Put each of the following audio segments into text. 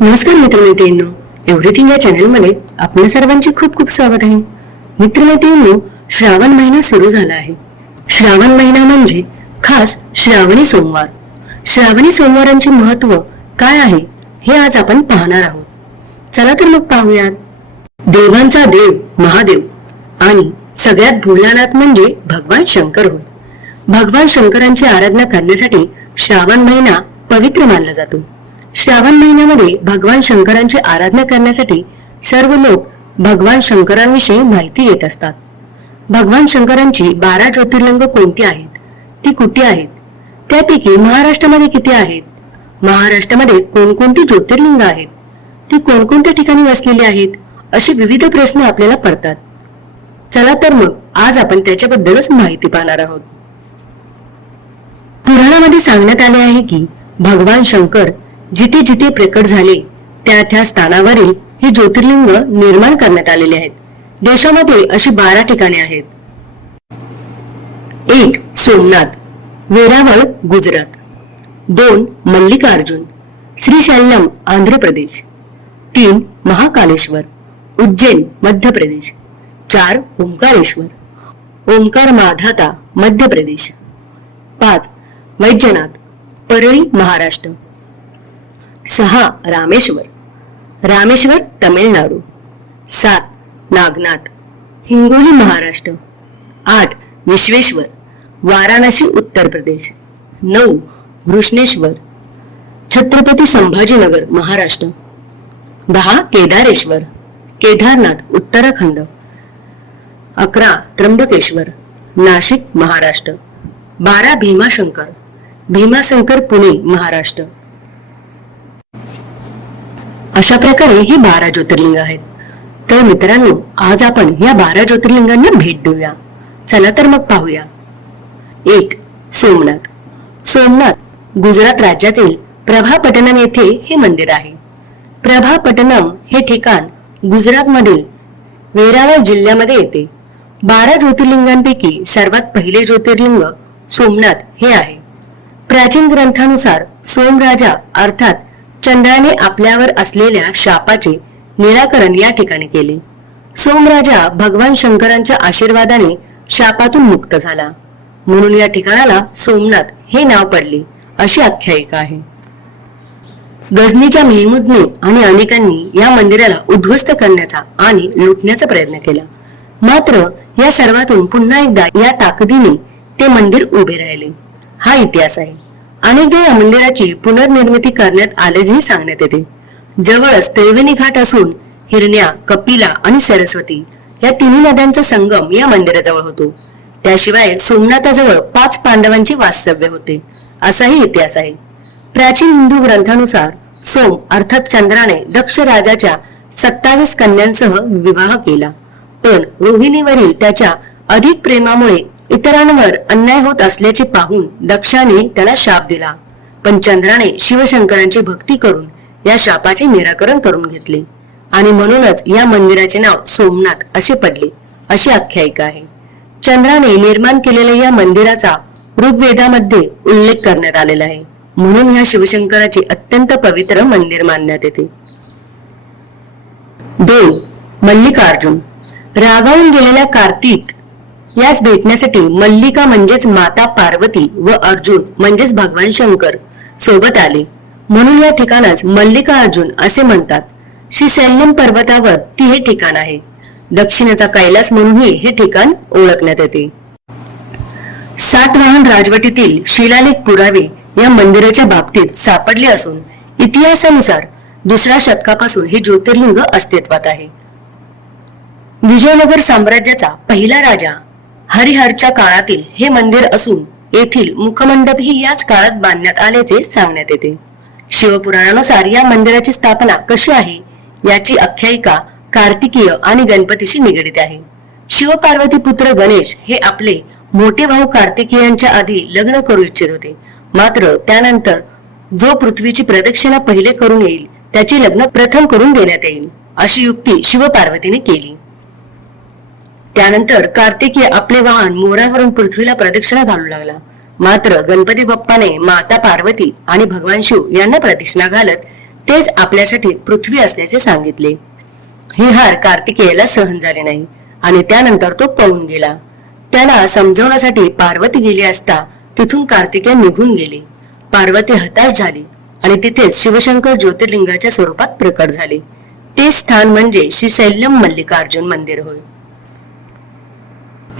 नमस्कार मित्रमैत्रिणींनो. एव्हरीथिंग या चॅनलमध्ये आपल्या सर्वांचे खूप खूप स्वागत आहे. मित्रमैत्रिणींनो श्रावण महिना सुरू झाला आहे. श्रावण महिना म्हणजे खास श्रावणी सोमवार. श्रावणी सोमवारांचे महत्त्व काय आहे हे आज आपण पाहणार आहोत. चला तर मग पाहूयात. देवांचा देव महादेव आणि सगळ्यात भोलानाथ म्हणजे भगवान शंकर होय. भगवान शंकरांची आराधना करण्यासाठी श्रावण महिना पवित्र मानला जातो. श्रावण महिन्यामध्ये भगवान शंकरांची आराधना करण्यासाठी सर्व लोक भगवान शंकरांविषयी माहिती घेत असतात. भगवान शंकरांची बारा ज्योतिर्लिंग कोणती आहेत? ती कुठे आहेत? त्यापैकी महाराष्ट्रामध्ये किती आहेत? महाराष्ट्रामध्ये कोणकोणती ज्योतिर्लिंग आहेत? ती कोणकोणत्या ठिकाणी वसलेली आहेत? असे विविध प्रश्न आपल्याला पडतात. चला तर मग आज आपण त्याच्याबद्दलच माहिती पाहणार आहोत. पुराणामध्ये सांगण्यात आले आहे की भगवान शंकर जिथे जिथे प्रकट झाले त्या त्या स्थानावरील ही ज्योतिर्लिंग निर्माण करण्यात आलेले आहेत. देशामध्ये अशी बारा ठिकाणे आहेत. एक सोमनाथ वेरावळ गुजरात. दोन मल्लिकार्जुन श्रीशैलम आंध्र प्रदेश. तीन महाकालेश्वर उज्जैन मध्य प्रदेश. चार ओंकारेश्वर ओंकार माधाता मध्य प्रदेश. पाच वैद्यनाथ परळी महाराष्ट्र. सहा रामेश्वर. रामेश्वर तमिळनाडू. सात नागनाथ. हिंगोली महाराष्ट्र. आठ विश्वेश्वर. वाराणसी उत्तर प्रदेश. नऊ घृष्णेश्वर. छत्रपती संभाजीनगर महाराष्ट्र. दहा केदारेश्वर. केदारनाथ उत्तराखंड. अकरा त्र्यंबकेश्वर. नाशिक महाराष्ट्र. बारा भीमाशंकर. भीमाशंकर पुणे महाराष्ट्र. अशा प्रकारे ही बारा ज्योतिर्लिंग आहेत. तर मित्रांनो आज आपण या बारा ज्योतिर्लिंगांना भेट देऊया. चला तर मग पाहूया. एक सोमनाथ. सोमनाथ गुजरात राज्यातील प्रभापटनम येथे हे मंदिर आहे. प्रभापटनम हे ठिकाण गुजरातमधील वेरावळ जिल्ह्यामध्ये येते. बारा ज्योतिर्लिंगांपैकी सर्वात पहिले ज्योतिर्लिंग सोमनाथ हे आहे. प्राचीन ग्रंथानुसार सोमराजा अर्थात चंद्राने आपल्यावर असलेल्या शापाचे निराकरण या ठिकाणी केले. सोमराजा भगवान शंकरांच्या आशीर्वादाने शापातून मुक्त झाला. म्हणून या ठिकाणाला सोमनाथ हे नाव पडले अशी आख्यायिका आहे. गजनीच्या मेहमूदने आणि अनेकांनी या मंदिराला उद्ध्वस्त करण्याचा आणि लुटण्याचा प्रयत्न केला. मात्र या सर्वातून पुन्हा एकदा या ताकदीने ते मंदिर उभे राहिले. हा इतिहास आहे. अनेकदा या मंदिराची पुनर्निर्मिती करण्यात आल्याचेही सांगण्यात येते. जवळच त्रिवेणी घाट असून हिरण्या कपिला आणि सरस्वती या तिन्ही नद्यांचा संगम या मंदिराजवळ होतो. त्याशिवाय सोमनाथाजवळ पाच पांडवांचे वास्तव्य होते असाही इतिहास आहे. प्राचीन हिंदू ग्रंथानुसार सोम अर्थात चंद्राने दक्ष राजाच्या सत्तावीस कन्यांसह विवाह केला. पण रोहिणीवरील त्याच्या अधिक प्रेमामुळे इतरांवर अन्याय होत असल्याचे पाहून दक्षाने त्याला शाप दिला. पण चंद्राने शिवशंकरांची भक्ती करून या शापाचे निराकरण करून घेतले. आणि म्हणूनच या मंदिराचे नाव सोमनाथ असे पडले अशी आख्यायिका आहे. चंद्राने निर्माण केलेल्या या मंदिराचा ऋग्वेदामध्ये उल्लेख करण्यात आलेला आहे. म्हणून या शिवशंकराचे अत्यंत पवित्र मंदिर मानण्यात येते. दोन. मल्लिकार्जुन. रागावून गेलेल्या कार्तिक याच भेटण्यासाठी मल्लिका म्हणजेच माता पार्वती व अर्जुन म्हणजेच भगवान शंकर सोबत आले. म्हणून या ठिकाणास मल्लिका अर्जुन असे म्हणतात. श्री सैल्यम पर्वतावर ती हे ठिकाण आहे. दक्षिणेचा कैलास म्हणूनही हे ठिकाण ओळखण्यात येते. सातवाहन राजवटीतील शिलालेख पुरावे या मंदिराच्या बाबतीत सापडले असून इतिहासानुसार दुसऱ्या शतकापासून हे ज्योतिर्लिंग अस्तित्वात आहे. विजयनगर साम्राज्याचा पहिला राजा हरिहरच्या काळातील हे मंदिर असून येथील मुखमंडपही याच काळात बांधण्यात आल्याचे सांगण्यात येते. शिवपुराणानुसार या मंदिराची स्थापना कशी आहे याची आख्यायिका कार्तिकीय आणि गणपतीशी निगडीत आहे. शिवपार्वती पुत्र गणेश हे आपले मोठे भाऊ कार्तिकेयांच्या आधी लग्न करू इच्छित होते. मात्र त्यानंतर जो पृथ्वीची प्रदक्षिणा पहिले करून येईल त्याचे लग्न प्रथम करून देण्यात येईल अशी युक्ती शिवपार्वतीने केली. त्यानंतर कार्तिकी आपले वाहन मोरावरून पृथ्वीला प्रदक्षिणा घालू लागला. मात्र गणपती बाप्पाने माता पार्वती आणि भगवान शिव यांना प्रदक्षिणा घालत तेच आपल्यासाठी पृथ्वी असल्याचे सांगितले. ही हार कार्तिकेयाला सहन झाले नाही आणि त्यानंतर तो पळून गेला. त्याला समजवण्यासाठी पार्वती गेली असता तिथून कार्तिकेय निघून गेले. पार्वती हताश झाली आणि तिथेच शिवशंकर ज्योतिर्लिंगाच्या स्वरूपात प्रकट झाले. ते स्थान म्हणजे श्री शैल्यम मल्लिकार्जुन मंदिर होय.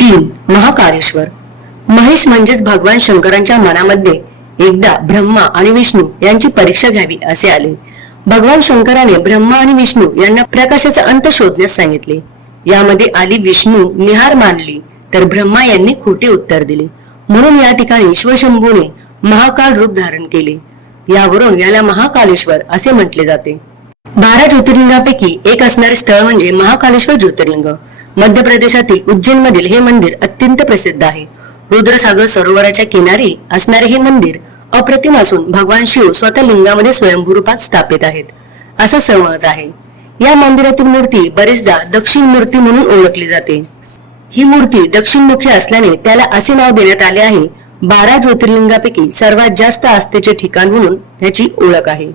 तीन महाकारेश्वर महेश म्हणजेच भगवान शंकरांच्या मनामध्ये एकदा ब्रह्मा आणि विष्णू यांची परीक्षा घ्यावी असे आले. भगवान शंकराने ब्रह्मा आणि विष्णू यांना प्रकाशाचा अंत शोधण्यास सांगितले. यामध्ये आली विष्णू निहार मानली तर ब्रह्मा यांनी खोटे उत्तर दिले. म्हणून या ठिकाणी शिवशंभूने महाकाल रूप धारण केले. यावरून याला महाकालेश्वर असे म्हटले जाते. बारा ज्योतिर्लिंगापैकी एक असणारे स्थळ म्हणजे महाकालेश्वर ज्योतिर्लिंग. मध्य प्रदेशातील उज्जैन मधील हे मंदिर अत्यंत प्रसिद्ध आहे. रुद्रसागर सरोवराच्या किनारी असणारे हे मंदिर अप्रतिम असून भगवान शिव स्वतः लिंगामध्ये स्वयंभू रूपात स्थापित आहेत. असा समज आहे. या मंदिरातील मूर्ती बरेचदा दक्षिण मूर्ती म्हणून ओळखली जाते. ही मूर्ती दक्षिणमुखी असल्याने त्याला असे नाव देण्यात आले आहे बारा ज्योतिर्लिंगापैकी सर्वात जास्त आस्थेचे ठिकाण म्हणून याची ओळख आहे.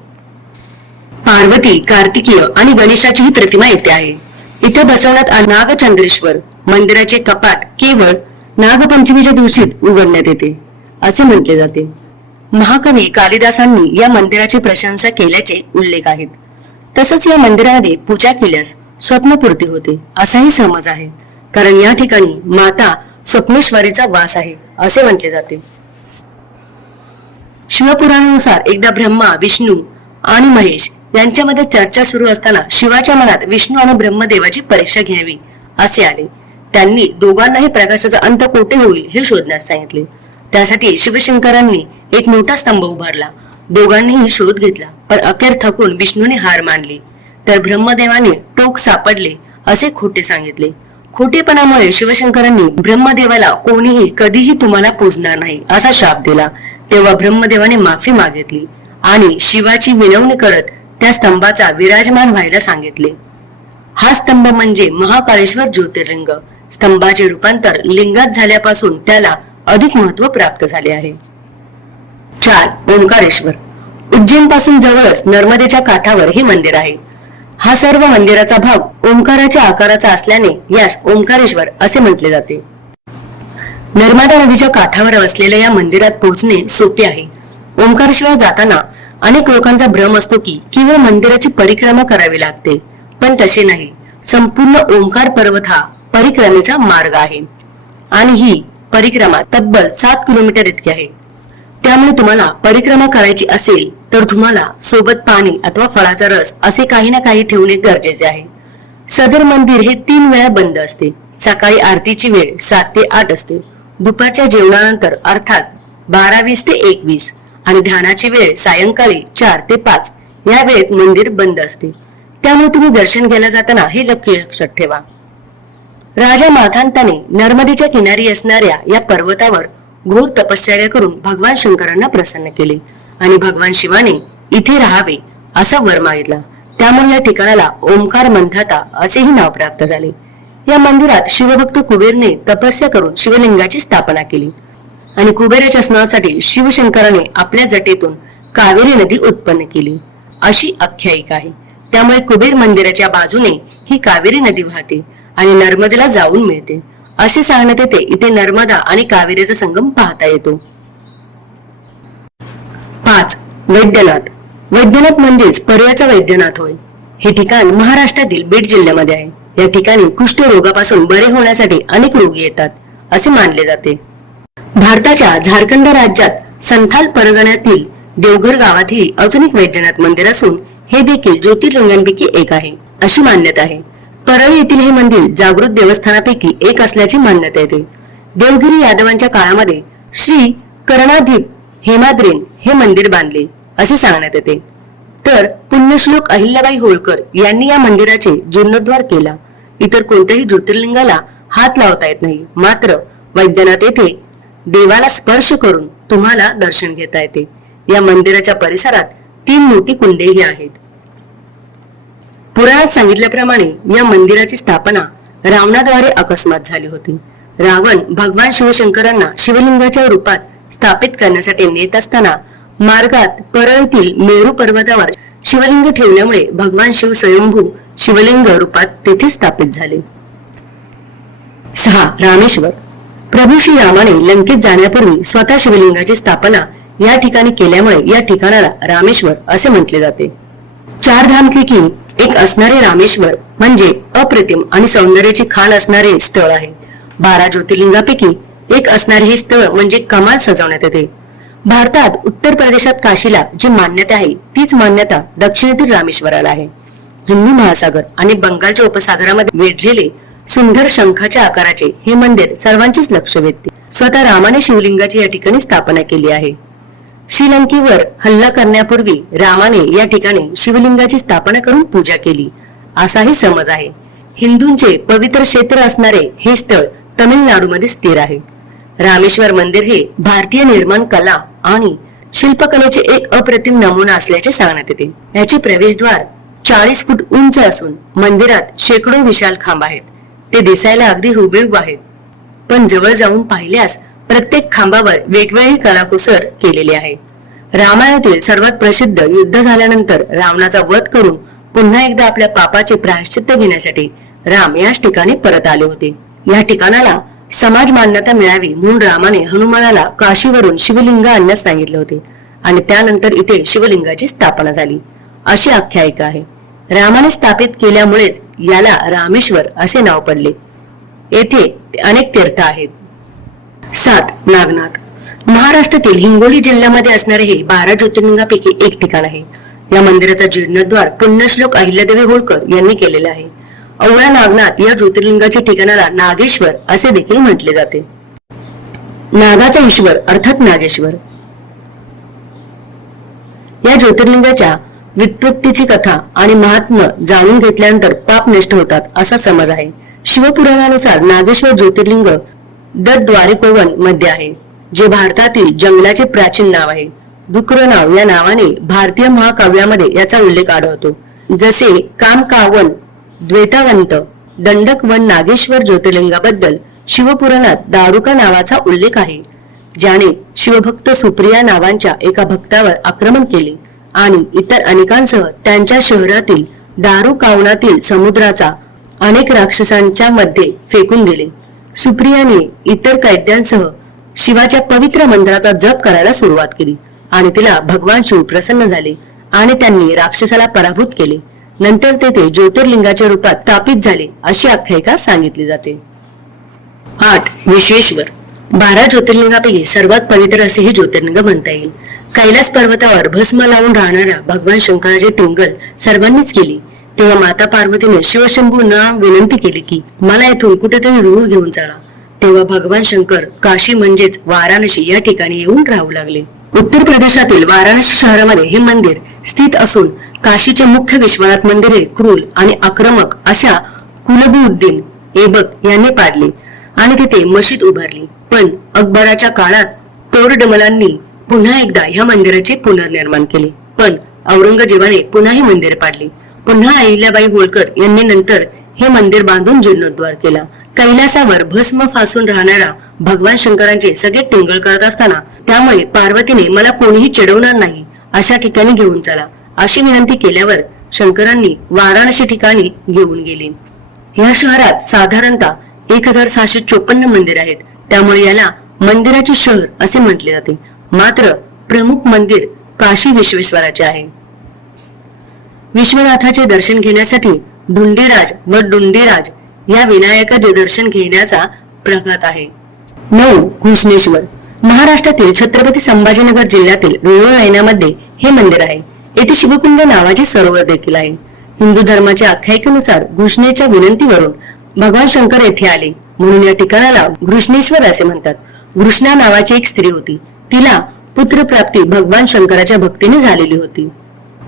पार्वती कार्तिकीय आणि गणेशाची ही प्रतिमा येथे आहे. इथे बसवण्यात नागचंद्रेश्वर मंदिराचे कपाट केवळ नागपंचमीच्या दिवशी उघडण्यात येते असे म्हटले जाते. महाकवी कालिदासांनी या मंदिराची प्रशंसा केल्याचे उल्लेख आहेत. तसंच या मंदिरामध्ये पूजा केल्यास स्वप्नपूर्ती होते असाही समज आहे. कारण या ठिकाणी माता स्वप्नेश्वरीचा वास आहे असे म्हटले जाते. शिवपुराणानुसार एकदा ब्रह्मा विष्णू आणि महेश यांच्यामध्ये चर्चा सुरू असताना शिवाच्या मनात विष्णू आणि ब्रह्मदेवाची परीक्षा घ्यावी असे आले. त्यांनी दोघांनाही प्रकाशाचा अंत कोठे होईल हे शोधण्यास सांगितले. त्यासाठी शिवशंकरांनी एक मोठा स्तंभ उभारला. दोघांनीही शोध घेतला पण अखेर थकून विष्णूने हार मानली. तर ब्रह्मदेवाने टोक सापडले असे खोटे सांगितले. खोटेपणामुळे शिवशंकरांनी ब्रह्मदेवाला कोणीही कधीही तुम्हाला पूजणार नाही असा शाप दिला. तेव्हा ब्रह्मदेवाने माफी मागितली आणि शिवाची विनवणी करत त्या स्तंभाचा विराजमान व्हायला सांगितले. हा स्तंभ म्हणजे महाकाळेश्वर ज्योतिर्लिंग. स्तंभाचे रूपांतर लिंगात झाल्यापासून त्याला अधिक महत्त्व प्राप्त झाले आहे. चार ओंकारेश्वर. उज्जैनपासून जवळच नर्मदेच्या काठावर हे मंदिर आहे. हा सर्व मंदिराचा भाग ओंकाराच्या आकाराचा असल्याने यास ओंकारेश्वर असे म्हटले जाते. नर्मदा नदीच्या काठावर असलेल्या या मंदिरात पोहोचणे सोपे आहे. ओंकारेश्वर जाताना अनेक लोकांचा भ्रम असतो की केवळ मंदिराची परिक्रमा करावी लागते. पण तसे नाही. संपूर्ण ओंकार पर्वत हा परिक्रमेचा मार्ग आहे. आणि ही परिक्रमा तब्बल सात किलोमीटर इतकी आहे. त्यामुळे तुम्हाला परिक्रमा करायची असेल तर तुम्हाला सोबत पाणी अथवा फळाचा रस असे काही ना काही ठेवणे गरजेचे आहे. सदर मंदिर हे तीन वेळा बंद असते. सकाळी आरतीची वेळ सात ते आठ असते. दुपारच्या जेवणानंतर अर्थात बारा वीस ते एकवीस. आणि ध्यानाची वेळ सायंकाळी चार ते पाच. या वेळेत मंदिर बंद असते. त्यामुळे तुम्ही दर्शन घ्यायला जाताना हे नक्की लक्षात ठेवा. राजा माथांताने नर्मदेच्या किनारी असणाऱ्या या पर्वतावर घोर तपश्चर्या करून भगवान शंकरांना प्रसन्न केले. आणि भगवान शिवाने इथे राहावे असा वर मागितला. त्यामुळे या ठिकाणाला ओंकार मंथाता असेही नाव प्राप्त झाले. या मंदिरात शिवभक्त कुबेरने तपस्या करून शिवलिंगाची स्थापना केली. आणि कुबेराच्या स्नानासाठी शिवशंकराने आपल्या जटेतून कावेरी नदी उत्पन्न केली. अशी आख्यायिका आहे. त्यामुळे कुबेर मंदिराच्या बाजूने ही कावेरी नदी वाहते आणि नर्मदेला जाऊन मिळते. असे सांगण्यात येते इथे नर्मदा आणि कावेरीचा संगम पाहता येतो. पाच. वैद्यनाथ. वैद्यनाथ म्हणजेच पर्याचा वैद्यनाथ होय. हे ठिकाण महाराष्ट्रातील बीड जिल्ह्यामध्ये आहे. या ठिकाणी कुष्ठरोगापासून बरे होण्यासाठी अनेक रोगी येतात असे मानले जाते. भारताच्या झारखंड राज्यात संथाल परगण्यातील देवघर गावातही अजून एक वैद्यनाथ मंदिर असून हे देखील ज्योतिर्लिंगांपैकी एक आहे अशी मान्यता आहे. परळी येथील हे मंदिर जागृत देवस्थानापैकी एक असल्याची मान्यता येते. देवगिरी यादवांच्या काळामध्ये श्री कर्णाधीप हेमाद्रीन हे मंदिर बांधले असे सांगण्यात येते. तर पुण्यश्लोक अहिल्याबाई होळकर यांनी या मंदिराचे जीर्णोद्धार केला. इतर कोणत्याही ज्योतिर्लिंगाला हात लावता येत नाही मात्र वैद्यनाथ येथे देवाला स्पर्श करून तुम्हाला दर्शन घेता येते. या मंदिराच्या परिसरात तीन मोठी कुंडेही आहेत. पुराणात सांगितल्याप्रमाणे या मंदिराची स्थापना रावणाद्वारे अकस्मात झाली होती. रावण भगवान शिवशंकरांना शिवलिंगाच्या रूपात स्थापित करण्यासाठी नेत असताना मार्गात परळीतील मेरू पर्वतावर शिवलिंग ठेवल्यामुळे भगवान शिव स्वयंभू शिवलिंग रूपात तेथे स्थापित झाले. सहा रामेश्वर प्रभू श्री रामाने लंकेत जाण्यापूर्वी स्वतः शिवलिंगाची स्थापना या ठिकाणी केल्यामुळे या ठिकाणाला रामेश्वर असे म्हटले जाते. चार धामपैकी एक असणारे रामेश्वर म्हणजे अप्रतिम आणि सौंदर्याची खाण असणारे स्थळ आहे. बारा ज्योतिर्लिंगापैकी एक असणारे हे स्थळ म्हणजे कमाल सजवण्यात येते. भारतात उत्तर प्रदेशात काशीला जी मान्यता आहे तीच मान्यता दक्षिणेतील रामेश्वराला आहे. हिंदू महासागर आणि बंगालच्या उपसागरामध्ये वेढलेले सुंदर शंखाच्या आकाराचे हे मंदिर सर्वांचीच लक्ष वेधते. स्वतः रामाने शिवलिंगाची या ठिकाणी स्थापना केली आहे. श्रीलंकेवर हल्ला करण्यापूर्वी रामाने या ठिकाणी शिवलिंगाची स्थापना करून पूजा केली. असाही समज आहे. हिंदूंचे पवित्र क्षेत्र असणारे हे स्थळ तमिळनाडूमध्ये स्थिर आहे. रामेश्वर मंदिर हे भारतीय निर्माण कला आणि शिल्पकलेचे एक अप्रतिम नमुना असल्याचे सांगण्यात येते. याचे प्रवेशद्वार चाळीस फूट उंच असून मंदिरात शेकडो विशाल खांब आहेत. ते दिसायला अगदी हुबेहूब आहेत. पण जवळ जाऊन पाहिल्यास प्रत्येक खांबावर वेगवेगळी कलाकुसर केलेली आहे. रामायणातील सर्वात प्रसिद्ध युद्ध झाल्यानंतर रावणाचा वध करून पुन्हा एकदा आपल्या पापाचे प्रायश्चित्त घेण्यासाठी राम याच ठिकाणी परत आले होते. या ठिकाणाला समाज मान्यता मिळावी म्हणून रामाने हनुमानाला काशीवरून शिवलिंग आणण्यास सांगितले होते आणि त्यानंतर इथे शिवलिंगाची स्थापना झाली. अशी आख्यायिका आहे. रामाने स्थापित केल्यामुळेच याला रामेश्वर असे नाव पडले. येथे अनेक तीर्थ आहेत. सात नागनाथ. महाराष्ट्रातील हिंगोली जिल्ह्यामध्ये असणारे हे बारा ज्योतिर्लिंगापैकी एक ठिकाण आहे. या मंदिराचा जीर्णद्वार पुण्यश्लोक अहिल्यादेवी होळकर यांनी केलेला आहे. अवळा नागनाथ या ज्योतिर्लिंगाच्या ठिकाणाला नागेश्वर असे देखील म्हटले जाते. नागाचा ईश्वर अर्थात नागेश्वर. या ज्योतिर्लिंगाच्या व्युत्पत्तीची कथा आणि महात्म जाणून घेतल्यानंतर पाप नष्ट होतात असा समज आहे. शिवपुराणानुसार नागेश्वर ज्योतिर्लिंग दद्वारिकोवनमध्ये आहे जे भारतातील जंगलाचे प्राचीन नाव आहे. डुक्र नाव या नावाने भारतीय महाकाव्यामध्ये याचा उल्लेख आढळतो. जसे कामकावन द्वैतावंत दंडक वन नागेश्वर ज्योतिर्लिंगाबद्दल शिवपुराणात दारुका नावाचा उल्लेख आहे ज्याने शिवभक्त सुप्रिया नावांच्या एका भक्तावर आक्रमण केले. आणि इतर अनेकांसह त्यांच्या शहरातील दारू कावणातील समुद्राचा अनेक राक्षसांच्या मध्ये फेकून दिले. सुप्रियाने इतर कैद्यांसह शिवाच्या पवित्र मंदिराचा जप करायला सुरुवात केली आणि तिला भगवान शिव प्रसन्न झाले आणि त्यांनी राक्षसाला पराभूत केले. नंतर तेथे ज्योतिर्लिंगाच्या रूपात स्थापित झाले अशी आख्यायिका सांगितली जाते. आठ विश्वेश्वर. बारा ज्योतिर्लिंगापैकी सर्वात पवित्र असे हे ज्योतिर्लिंग म्हणता येईल. कैलास पर्वतावर भस्म लावून राहणाऱ्या भगवान शंकराची टिंगल सर्वांनीच केली. तेव्हा माता पार्वतीने शिवशंभूंना विनंती केली की मला येथून कुठेतरी दूर घेऊन चला. तेव्हा भगवान शंकर काशी म्हणजेच वाराणसी या ठिकाणी येऊन राहू लागले. उत्तर प्रदेशातील वाराणसी शहरामध्ये हे मंदिर स्थित असून काशीचे मुख्य विश्वनाथ मंदिर हे क्रूल आणि आक्रमक अशा कुलबुद्दीन ऐबक यांनी पाडले आणि तिथे मशीद उभारली. पण अकबराच्या काळात तोरडमलांनी पुन्हा एकदा ह्या मंदिराचे पुनर्निर्माण केले. पण औरंगजेबाने पुन्हा हे मंदिर पाडले. पुन्हा अहिल्याबाई होळकर यांनी नंतर हे मंदिर बांधून जीर्णोद्वार केला. कैलासावर भस्म फासून राहणारा भगवान शंकरांचे सगळे टिंगळ करत असताना त्यामुळे पार्वतीने मला कोणीही चिडवणार नाही अशा ठिकाणी घेऊन चला. अशी विनंती केल्यावर शंकरांनी वाराणसी ठिकाणी घेऊन गेले. या शहरात साधारणतः एक हजार सहाशे चोपन्न मंदिर आहेत. त्यामुळे याला मंदिराचे शहर असे म्हटले जाते. मात्र प्रमुख मंदिर काशी विश्वेश्वराचे आहे. विश्वनाथाचे दर्शन घेण्यासाठी धुंडीराज व डुंडीराज या विनायकाचे दर्शन घेण्याचा प्रघात आहे. नऊ घुसणेश्वर महाराष्ट्रातील छत्रपती संभाजीनगर जिल्ह्यातील वेरूळ हे मंदिर आहे. येथे शिवकुंड नावाचे सरोवर देखील आहे. हिंदू धर्माच्या आख्यायिकेनुसार घुष्णेच्या विनंतीवरून भगवान शंकर येथे आले. म्हणून या ठिकाणाला घृष्णेश्वर असे म्हणतात. घृष्णा नावाची एक स्त्री होती. तिला पुत्रप्राप्ती भगवान शंकराच्या भक्तीने झालेली होती.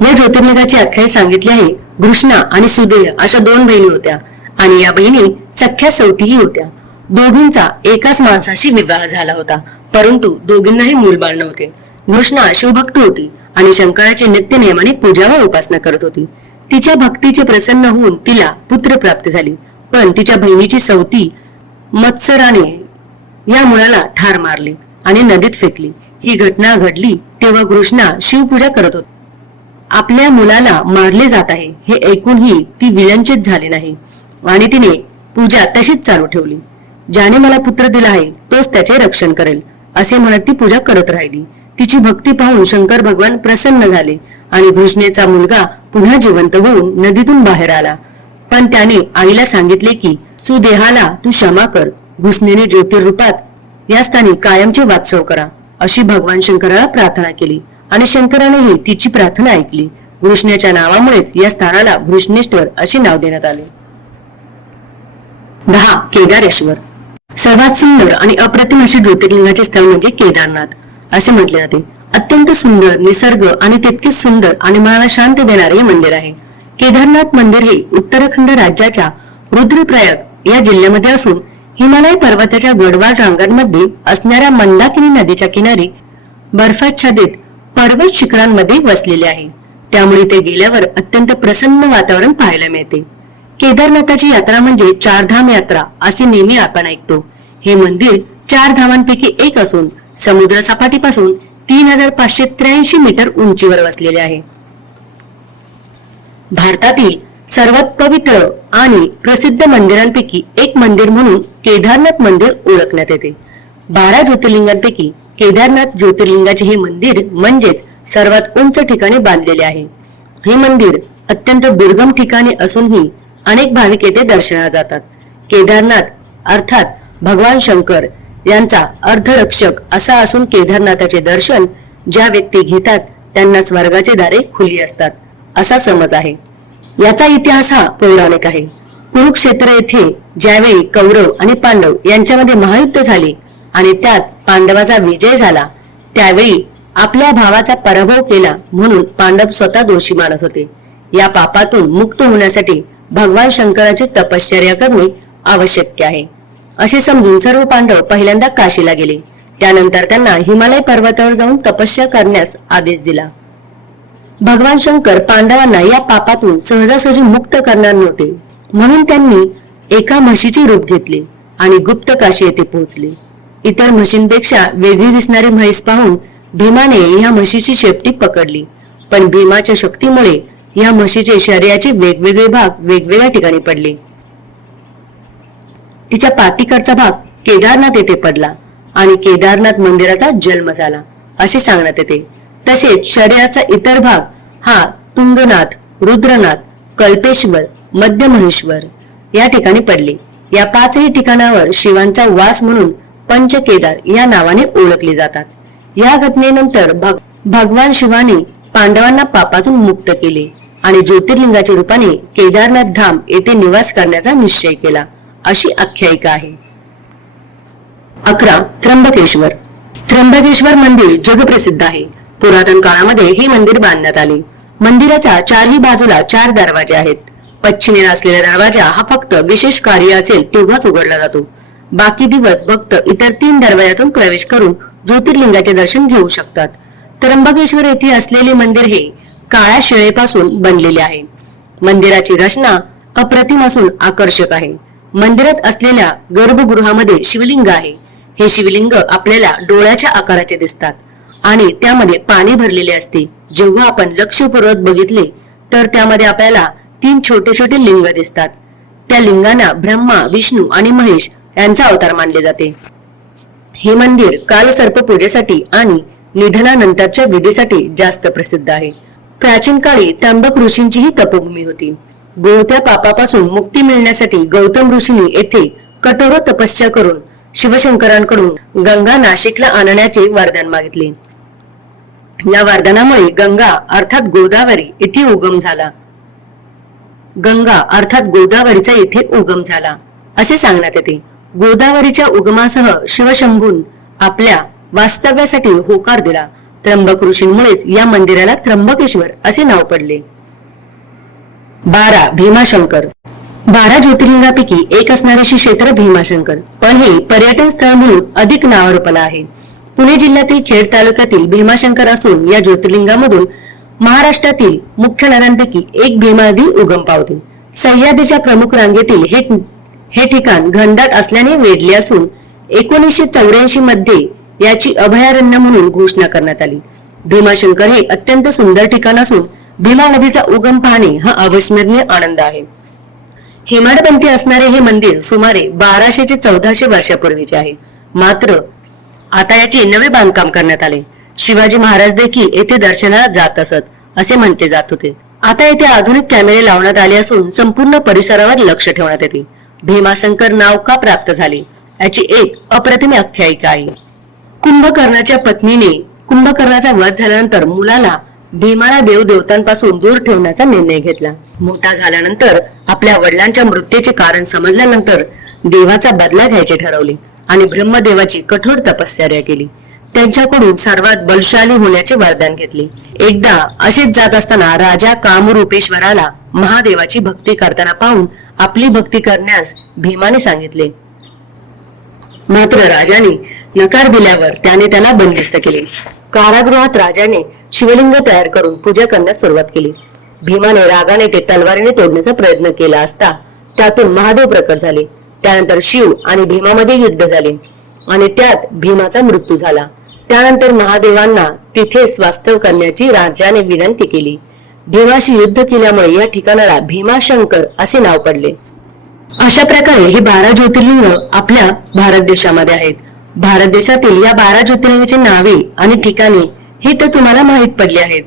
या ज्योतिर्लिंगाची आख्यायी सांगितली आहे घृष्णा आणि सुदेह अशा दोन बहिणी होत्या आणि या बहिणी सख्या सौतीही होत्या. दोघींचा एकाच माणसाशी विवाह झाला होता परंतु दोघींनाही मूलबाळ नव्हते. घृष्णा शिवभक्त होती आणि शंकराचे नित्य नियमाने पूजा व उपासना करत होती. तिच्या भक्तीचे प्रसन्न होऊन तिला पुत्र प्राप्त झाली पण तिच्या बहिणीची सौती मत्सराने या मुलाला ठार मारली. आणि नदीत फेकली. ही घटना घडली तेव्हा कृष्णा शिवपूजा करत होता. आपल्या मुलाला मारले जात आहे हे ऐकूनही ती विलंचित झाली नाही. आणि तिने पूजा तशीच चालू ठेवली. ज्याने मला पुत्र दिला आहे तोच त्याचे रक्षण करेल असे म्हणत ती पूजा करत राहिली. तिची भक्ती पाहून शंकर भगवान प्रसन्न झाले आणि घृष्णेचा मुलगा पुन्हा जिवंत होऊन नदीतून बाहेर आला. पण त्याने आईला सांगितले की सुदेहाला तू क्षमा कर. घुसणेने ज्योतिर्रूपात या स्थानी कायमचे वात्सव करा अशी भगवान शंकराला प्रार्थना केली आणि शंकरानेही तिची प्रार्थना ऐकली. घृष्णेच्या नावामुळेच या स्थानाला घृष्णेश्वर असे नाव देण्यात आले. दहा केदारेश्वर. सर्वात सुंदर आणि अप्रतिम असे ज्योतिर्लिंगाचे स्थळ म्हणजे केदारनाथ असे म्हटले जाते. अत्यंत सुंदर निसर्ग आणि तितकेच सुंदर आणि मनाला शांत देणारे हे मंदिर आहे. केदारनाथ मंदिर हे उत्तराखंड राज्याच्या रुद्रप्रयाग या जिल्ह्यामध्ये असून हिमालय पर्वताच्या गडवाळ रांगांमध्ये असणाऱ्या मंदाकिनी नदीच्या किनारी बर्फाच्छादित पर्वत शिखरांमध्ये वसलेले आहे. त्यामुळे ते गेल्यावर अत्यंत प्रसन्न वातावरण पाहायला मिळते. केदारनाथाची यात्रा म्हणजे चारधाम यात्रा असे नेहमी आपण ऐकतो. हे मंदिर चार धामांपैकी एक असून समुद्र सपाटीपासून तीन हजार पाचशे त्र्याऐंशी मीटर उंचीवर वसलेले आहे. भारतातील सर्वात पवित्र आणि प्रसिद्ध मंदिरांपैकी एक मंदिर म्हणून केदारनाथ मंदिर ओळखण्यात येते. बारा ज्योतिर्लिंगांपैकी केदारनाथ ज्योतिर्लिंगाचे हे मंदिर म्हणजेच सर्वात उंच ठिकाणी बांधलेले आहे. हे मंदिर अत्यंत दुर्गम ठिकाणी असूनही अनेक भाविक येथे दर्शनाला जातात. केदारनाथ अर्थात भगवान शंकर यांचा अर्धरक्षक असा असून केदारनाथाचे दर्शन ज्या व्यक्ती घेतात त्यांना स्वर्गाचे दारे खुली असतात असा समज आहे. याचा इतिहास हा पौराणिक आहे. कुरुक्षेत्र येथे ज्यावेळी कौरव आणि पांडव यांच्यामध्ये महायुद्ध झाले आणि त्यात पांडवाचा विजय झाला त्यावेळी आपल्या भावाचा पराभव केला म्हणून पांडव स्वतः दोषी मानत होते. या पापातून मुक्त होण्यासाठी भगवान शंकराची तपश्चर्या करणे आवश्यक आहे. असे समजून सर्व पांडव पहिल्यांदा काशीला गेले. त्यानंतर त्यांना हिमालय पर्वतावर जाऊन तपस्या करण्यास आदेश दिला. भगवान शंकर पांडवांना या पापातून सहजासहजी मुक्त करणार नव्हते. म्हणून त्यांनी एका म्हशीचे रूप घेतले आणि गुप्त काशी येथे पोहोचले. इतर म्हशींपेक्षा वेगळी दिसणारी म्हैस पाहून भीमाने या म्हशीची शेपटी पकडली. पण भीमाच्या शक्तीमुळे या म्हशीचे शरीराचे वेगवेगळे भाग वेगवेगळ्या ठिकाणी पडले. तिच्या पाठीकडचा भाग केदारनाथ येथे पडला आणि केदारनाथ मंदिराचा जन्म झाला असे सांगण्यात येते. तसेच शरीराचा इतर भाग हा तुंगनाथ रुद्रनाथ कल्पेश्वर मध्य महेश्वर या ठिकाणी पडले. या पाचही ठिकाणावर शिवांचा वास म्हणून पंचकेदार या नावाने ओळखले जातात. या घटनेनंतर भग भगवान शिवाने पांडवांना पापातून मुक्त केले आणि ज्योतिर्लिंगाच्या रूपाने केदारनाथ धाम येथे निवास करण्याचा निश्चय केला अशी आख्यायिका आहे. अकरा त्र्यंबकेश्वर. त्र्यंबकेश्वर मंदिर जगप्रसिद्ध आहे. पुरातन काळामध्ये हे मंदिर बांधण्यात आले. मंदिराच्या चारही बाजूला चार दरवाजे आहेत. पश्चिमेला असलेला दरवाजा हा फक्त विशेष कार्य असेल तेव्हाच उघडला जातो. बाकी दिवस भक्त इतर तीन दरवाजातून प्रवेश करून ज्योतिर्लिंगाचे दर्शन घेऊ शकतात. त्र्यंबकेश्वर येथे असलेले मंदिर हे काळ्या शिळेपासून बनलेले आहे. मंदिराची रचना अप्रतिम असून आकर्षक आहे. मंदिरात असलेल्या गर्भगृहामध्ये शिवलिंग आहे. हे शिवलिंग आपल्याला डोळ्याच्या आकाराचे दिसतात आणि त्यामध्ये पाणी भरलेले असते. जेव्हा आपण लक्षपूर्वक बघितले तर त्यामध्ये आपल्याला तीन छोटे छोटे लिंग दिसतात. त्या लिंगांना ब्रह्मा विष्णू आणि महेश यांचा अवतार मानले जाते. हे मंदिर कालसर्प पूजेसाठी आणि निधनानंतरच्या विधीसाठी जास्त प्रसिद्ध आहे. प्राचीन काळी त्र्यंबक ऋषींचीही तपभूमी होती. गोळत्या पापापासून मुक्ती मिळण्यासाठी गौतम ऋषींनी येथे कठोर तपस्या करून शिवशंकरांकडून गंगा नाशिकला आणण्याचे वरदान मागितले. या वरदानामुळे गंगा अर्थात गोदावरी येथे उगम झाला. गंगा अर्थात गोदावरीचा येथे उगम झाला. असे सांगण्यात येते. गोदावरीच्या उगमासह शिवशंभून आपल्या वास्तव्यासाठी होकार दिला. त्र्यंबक ऋषींमुळेच या मंदिराला त्र्यंबकेश्वर असे नाव पडले. बारा भीमाशंकर. बारा ज्योतिर्लिंगापैकी एक असणारे श्री क्षेत्र भीमाशंकर. पण हे पर्यटन स्थळ म्हणून अधिक नावारूपाला आहे. पुणे जिल्ह्यातील खेड तालुक्यातील भीमाशंकर असून या ज्योतिर्लिंगामधून महाराष्ट्रातील मुख्य नद्यांपैकी एक भीमा नदी उगम पावते. सह्याद्रीच्या प्रमुख रांगेतील हे हे ठिकाण घनदाट असल्याने वेढले असून एकोणीसशे चौऱ्याऐंशी मध्ये याची अभयारण्य म्हणून घोषणा करण्यात आली. भीमाशंकर हे अत्यंत सुंदर ठिकाण असून भीमा नदीचा उगम पाहणे हा अविस्मरणीय आनंद आहे. हेमाडपंथी असणारे हे मंदिर सुमारे बाराशे ते चौदाशे वर्षापूर्वीचे आहे. मात्र आता याचे नवे बांधकाम करण्यात आले. शिवाजी महाराज देखील येथे दर्शनाला जात असत असे म्हणते जात होते. आता येथे आधुनिक कॅमेरे लावण्यात आले असून संपूर्ण परिसरावर लक्ष ठेवण्यात येते. भीमाशंकर नाव का प्राप्त झाले? याची एक अप्रतिम आख्यायिका आहे. कुंभकर्णाच्या पत्नीने कुंभकर्णाचा वध झाल्यानंतर मुलाला भीमाला देव देवतांपासून दूर ठेवण्याचा निर्णय घेतला. मोठा झाल्यानंतर आपल्या वडिलांच्या मृत्यूचे कारण समजल्यानंतर देवाचा बदला घ्यायचे ठरवले आणि ब्रह्मदेवाची कठोर तपश्चर्या केली. त्यांच्याकडून सर्वात बलशाली होण्याचे वरदान घेतले. एकदा असेच जात असताना राजा कामरूपेश्वराला महादेवाची भक्ती करताना पाहून आपली भक्ती करण्यास भीमाने सांगितले. मात्र राजाने नकार दिल्यावर त्याने त्याला बंदिस्त केले. कारागृहात राजाने शिवलिंग तयार करून पूजा करण्यास सुरुवात केली. भीमाने रागाने ते तलवारीने तोडण्याचा प्रयत्न केला असता त्यातून महादेव प्रकट झाले. त्यानंतर शिव आणि भीमामध्ये युद्ध झाले. आणि त्यात भीमाचा मृत्यू झाला. त्यानंतर महादेवांना तिथेच वास्तव करण्याची राजाने विनंती केली. भीमाशी युद्ध केल्यामुळे या ठिकाणाला भीमाशंकर असे नाव पडले. अशा प्रकारे हे बारा ज्योतिर्लिंग आपल्या भारत देशामध्ये आहेत. भारत देशातील या बारा ज्योतिर्लिंगाची नावे आणि ठिकाणे हे तर तुम्हाला माहीत पडले आहेत.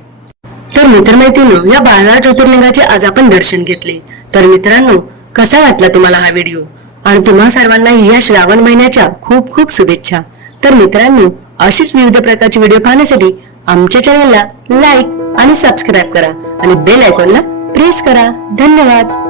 तर मित्रमैत्रिणी या बारा ज्योतिर्लिंगाचे आज आपण दर्शन घेतले. तर मित्रांनो कसा वाटला तुम्हाला हा व्हिडिओ? आणि तुम्हा सर्वांना या श्रावण महिन्याच्या खूप खूप शुभेच्छा. तर मित्रांनो अशीच विविध प्रकारची व्हिडिओ पाहण्यासाठी आमच्या चॅनलला लाईक आणि सबस्क्राईब करा आणि बेल आयकॉनला प्रेस करा. धन्यवाद.